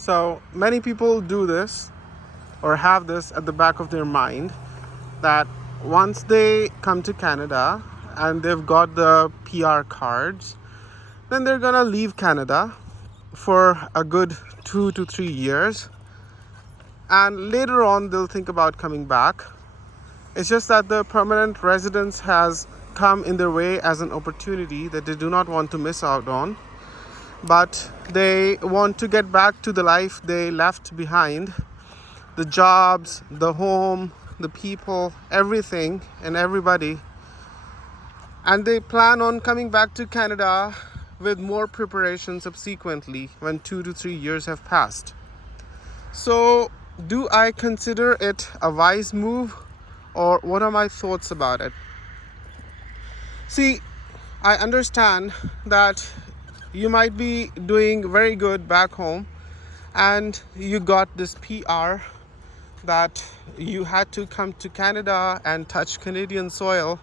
So many people do this or have this at the back of their mind that once they come to Canada and they've got the PR cards, then they're gonna leave Canada for a good 2 to 3 years, and later on they'll think about coming back. It's just that the permanent residence has come in their way as an opportunity that they do not want to miss out on, but they want to get back to the life they left behind, the jobs, the home, the people, everything and everybody. And they plan on coming back to Canada with more preparation subsequently when 2 to 3 years have passed. So, do I consider it a wise move, or what are my thoughts about it? See, I understand that you might be doing very good back home and you got this PR that you had to come to Canada and touch Canadian soil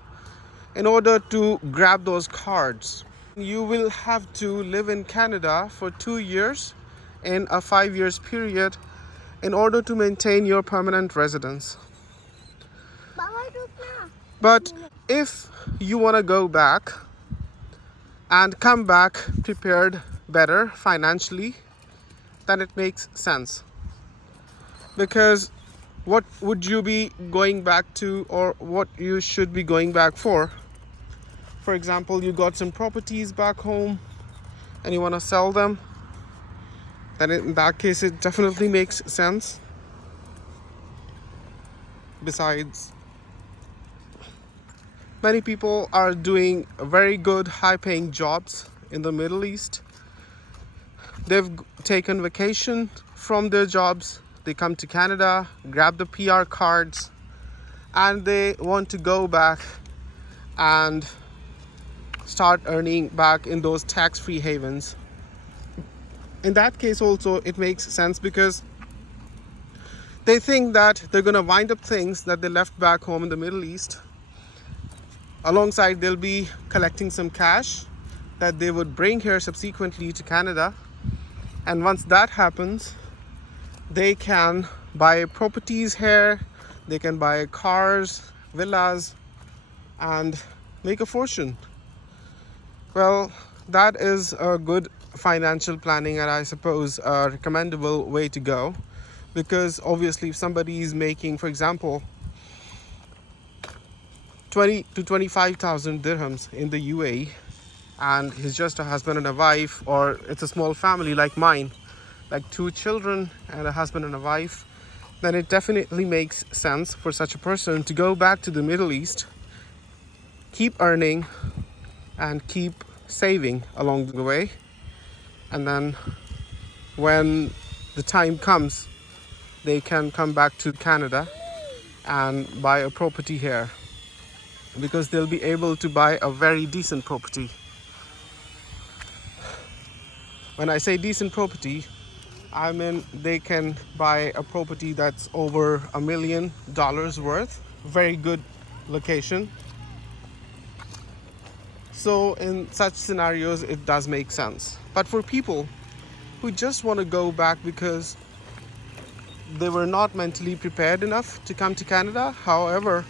in order to grab those cards. You will have to live in Canada for 2 years in a 5 years period in order to maintain your permanent residence. But if you want to go back and come back prepared better financially, then it makes sense. Because what would you be going back to, or what you should be going back for? For example, you got some properties back home and you want to sell them, then in that case it definitely makes sense. Besides, many people are doing very good high-paying jobs in the Middle East. They've taken vacation from their jobs, they come to Canada, grab the PR cards, and they want to go back and start earning back in those tax-free havens. In that case also it makes sense, because they think that they're going to wind up things that they left back home in the Middle East. Alongside, they'll be collecting some cash that they would bring here subsequently to Canada. And once that happens, they can buy properties here, they can buy cars, villas, and make a fortune. Well, that is a good financial planning, and I suppose a recommendable way to go. Because obviously if somebody is making, for example, 20 to 25,000 dirhams in the UAE, and he's just a husband and a wife, or it's a small family like mine, like 2 children and a husband and a wife, then it definitely makes sense for such a person to go back to the Middle East, keep earning and keep saving along the way, and then when the time comes, they can come back to Canada and buy a property here, because they'll be able to buy a very decent property. When I say decent property, I mean they can buy a property that's over $1 million worth, very good location. So in such scenarios it does make sense. But for people who just want to go back because they were not mentally prepared enough to come to Canada, however,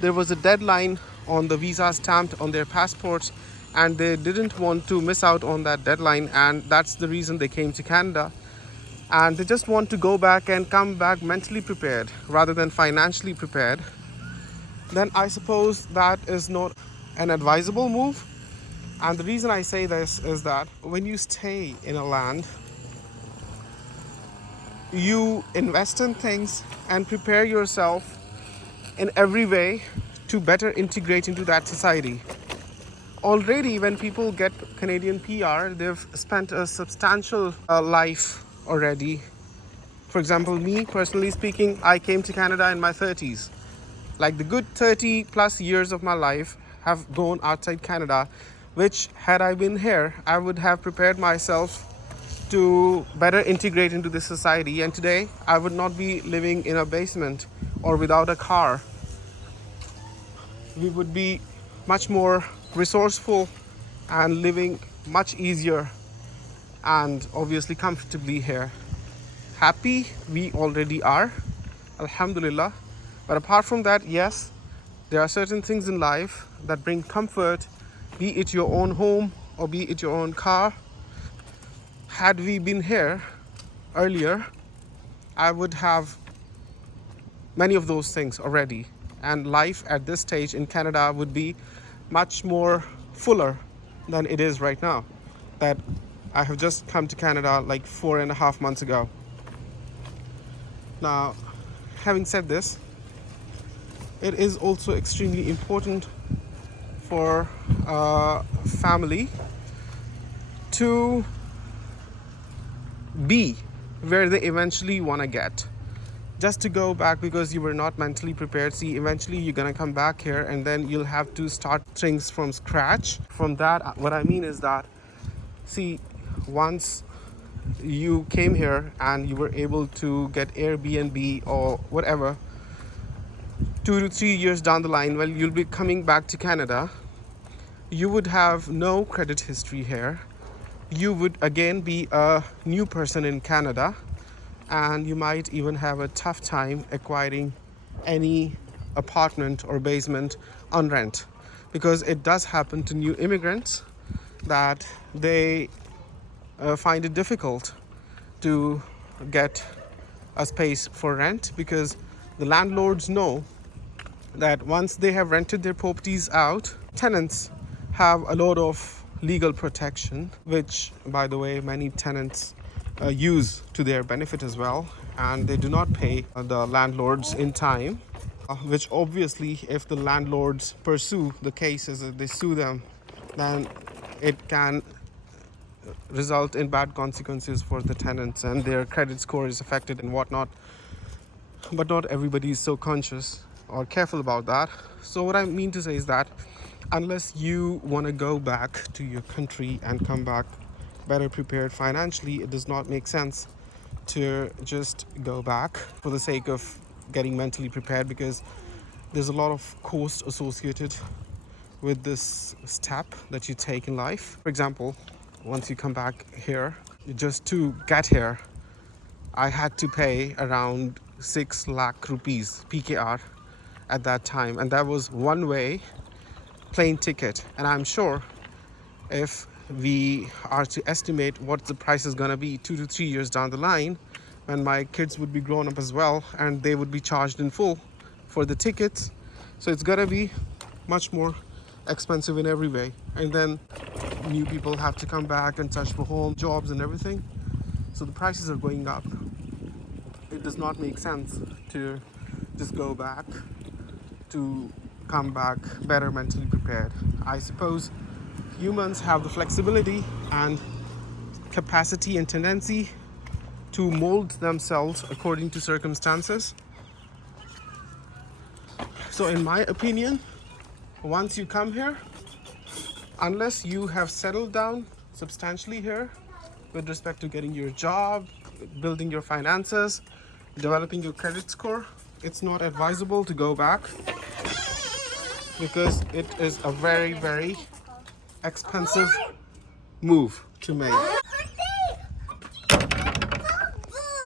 there was a deadline on the visa stamped on their passports and they didn't want to miss out on that deadline, and that's the reason they came to Canada, and they just want to go back and come back mentally prepared rather than financially prepared, then I suppose that is not an advisable move. And the reason I say this is that when you stay in a land, you invest in things and prepare yourself in every way to better integrate into that society. Already when people get Canadian PR, they've spent a substantial life already. For example, me personally speaking, I came to Canada in my 30s. Like the good 30 plus years of my life have gone outside Canada, which had I been here, I would have prepared myself to better integrate into this society, and today I would not be living in a basement or without a car. We would be much more resourceful and living much easier and obviously comfortably here. Happy we already are, alhamdulillah. But apart from that, yes, there are certain things in life that bring comfort, be it your own home or be it your own car. Had we been here earlier, I would have many of those things already, and life at this stage in Canada would be much more fuller than it is right now, that I have just come to Canada like 4.5 months ago. Now, having said this, it is also extremely important for a family to be where they eventually want to get. Just to go back because you were not mentally prepared. See, eventually you're gonna come back here and then you'll have to start things from scratch. From that, what I mean is that, see, once you came here and you were able to get Airbnb or whatever, 2 to 3 years down the line, well, you'll be coming back to Canada, you would have no credit history here. You would again be a new person in Canada, and you might even have a tough time acquiring any apartment or basement on rent, because it does happen to new immigrants that they find it difficult to get a space for rent, because the landlords know that once they have rented their properties out, tenants have a lot of legal protection, which, by the way, many tenants use to their benefit as well, and they do not pay the landlords in time, which obviously, if the landlords pursue the cases, if they sue them, then it can result in bad consequences for the tenants, and their credit score is affected and whatnot. But not everybody is so conscious or careful about that. So what I mean to say is that unless you want to go back to your country and come back better prepared financially, it does not make sense to just go back for the sake of getting mentally prepared, because there's a lot of cost associated with this step that you take in life. For example, once you come back here, just to get here, I had to pay around 6 lakh rupees PKR at that time, and that was one way plane ticket. And I'm sure if we are to estimate what the price is going to be 2 to 3 years down the line, when my kids would be grown up as well and they would be charged in full for the tickets, so it's going to be much more expensive in every way. And then new people have to come back and search for home, jobs and everything, so the prices are going up. It does not make sense to just go back, to come back better mentally prepared. I suppose humans have the flexibility and capacity and tendency to mold themselves according to circumstances. So in my opinion, once you come here, unless you have settled down substantially here with respect to getting your job, building your finances, developing your credit score, it's not advisable to go back, because it is a very, very expensive move to make.